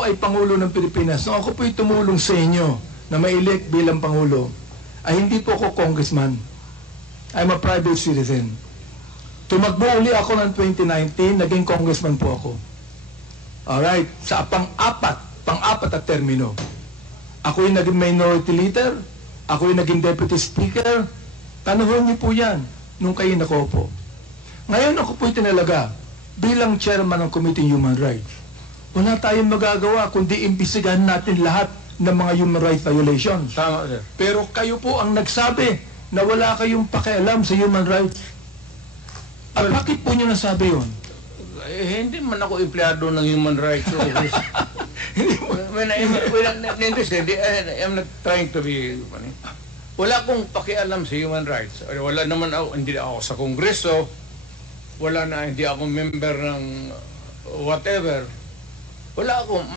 po ay Pangulo ng Pilipinas, nung ako po'y tumulong sa inyo na ma-elect bilang Pangulo, ay hindi po ako congressman. I'm a private citizen. Tumakbo uli ako ng 2019, naging congressman po ako. Alright, sa pang-apat, pang-apat at termino. Ako yung naging minority leader, ako yung naging deputy speaker. Tanungin niyo po yan nung kayo nakaupo. Ngayon ako po'y tinalaga bilang chairman ng Committee on Human Rights. Wala tayong magagawa kundi imbisigahan natin lahat ng mga human rights violations. Tama, sir. Pero kayo po ang nagsabi na wala kayong pakialam sa human rights. At bakit po nyo nasabi yun? Eh, hindi man ako empleyado ng human rights office. when I, when I, hindi, sir, di- I, I'm not trying to be funny. Wala akong pakialam sa human rights. Wala naman ako, hindi ako sa kongreso. Wala na, hindi ako member ng whatever. Wala akong,